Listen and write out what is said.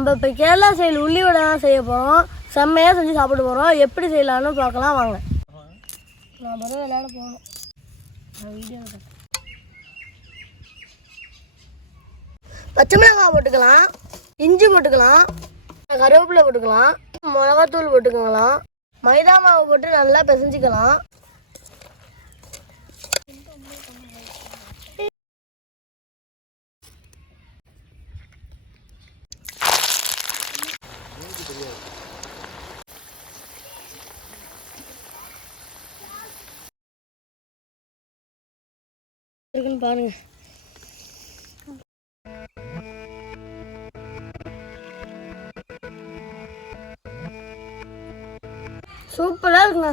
நம்ம இப்போ கேரளா சைடு உள்ளி வடை தான் செய்ய போகிறோம். செம்மையாக செஞ்சு சாப்பிட போகிறோம். எப்படி செய்யலான்னு பார்க்கலாம் வாங்க. நான் முதல்ல விளையாட போகணும். நான் வீடியோ பச்சை மிளகாய் போட்டுக்கலாம், இஞ்சி போட்டுக்கலாம், கருவேப்பிலை போட்டுக்கலாம், மிளகாத்தூள் போட்டுக்கலாம், மைதா மாவு போட்டு நல்லா பிசைஞ்சிக்கலாம். இருக்குன்னு பாருங்க. சூப்பராக இருக்குங்க.